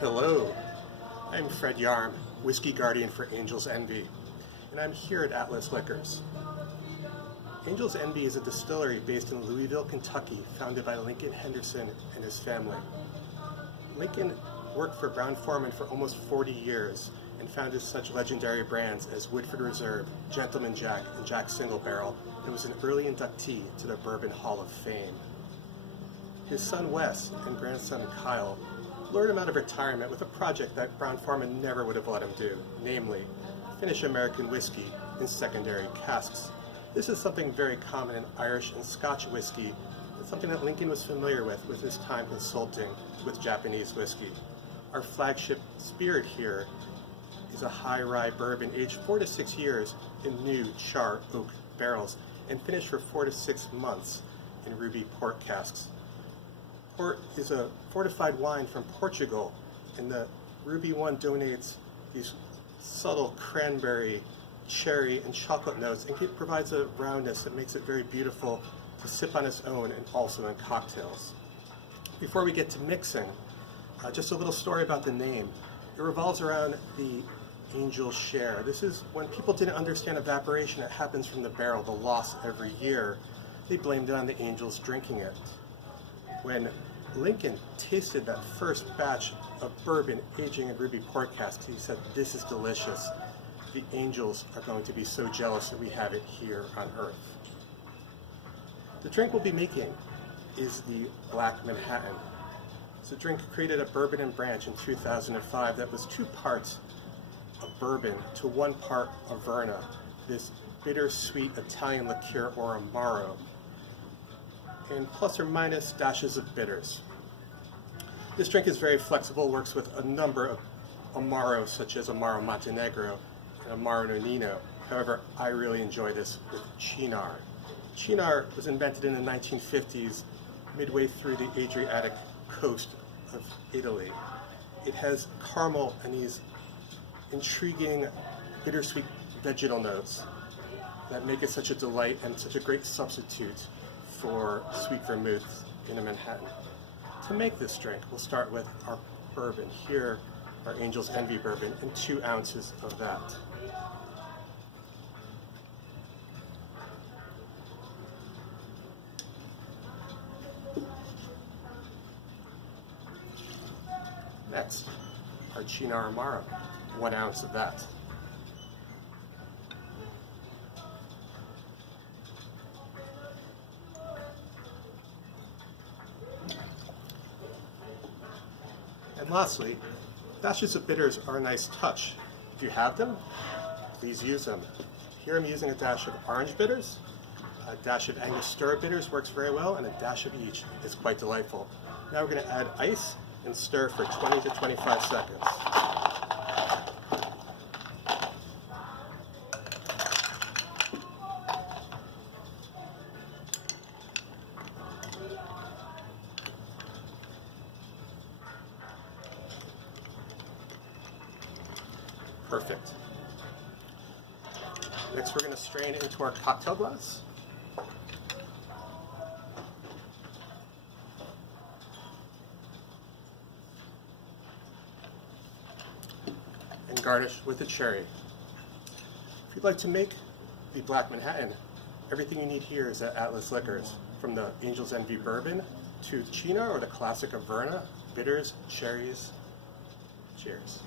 Hello, I'm Fred Yarm, Whiskey Guardian for Angel's Envy, and I'm here at Atlas Liquors. Angel's Envy is a distillery based in Louisville, Kentucky, founded by Lincoln Henderson and his family. Lincoln worked for Brown-Forman for almost 40 years and founded such legendary brands as Woodford Reserve, Gentleman Jack, and Jack Single Barrel, and was an early inductee to the Bourbon Hall of Fame. His son Wes and grandson Kyle lured him out of retirement with a project that Brown-Forman never would have let him do, namely, finish American whiskey in secondary casks. This is something very common in Irish and Scotch whiskey. It's something that Lincoln was familiar with his time consulting with Japanese whiskey. Our flagship spirit here is a high rye bourbon aged 4 to 6 years in new char oak barrels and finished for 4 to 6 months in ruby port casks. Port is a fortified wine from Portugal, and the Ruby one donates these subtle cranberry, cherry, and chocolate notes, and it provides a roundness that makes it very beautiful to sip on its own and also in cocktails. Before we get to mixing, just a little story about the name. It revolves around the angel share. This is when people didn't understand evaporation that happens from the barrel, the loss every year. They blamed it on the angels drinking it. When Lincoln tasted that first batch of bourbon aging in ruby port casks, he said, "This is delicious. The angels are going to be so jealous that we have it here on Earth." The drink we'll be making is the Black Manhattan. It's a drink created at Bourbon and Branch in 2005 that was 2 parts of bourbon to 1 part Averna, this bittersweet Italian liqueur or amaro, and plus or minus dashes of bitters. This drink is very flexible, works with a number of amaros such as Amaro Montenegro and Amaro Nonino. However, I really enjoy this with Cynar. Cynar was invented in the 1950s, midway through the Adriatic coast of Italy. It has caramel and these intriguing bittersweet vegetal notes that make it such a delight and such a great substitute for sweet vermouth in a Manhattan. To make this drink, we'll start with our bourbon. Here, our Angel's Envy bourbon, and 2 ounces of that. Next, our Cynar Amaro, 1 ounce of that. And lastly, dashes of bitters are a nice touch. If you have them, please use them. Here I'm using a dash of orange bitters, a dash of Angostura bitters works very well, and a dash of each is quite delightful. Now we're going to add ice and stir for 20 to 25 seconds. Perfect. Next, we're going to strain it into our cocktail glass. And garnish with a cherry. If you'd like to make the Black Manhattan, everything you need here is at Atlas Liquors, from the Angel's Envy bourbon to Cynar or the classic Averna, bitters, cherries. Cheers.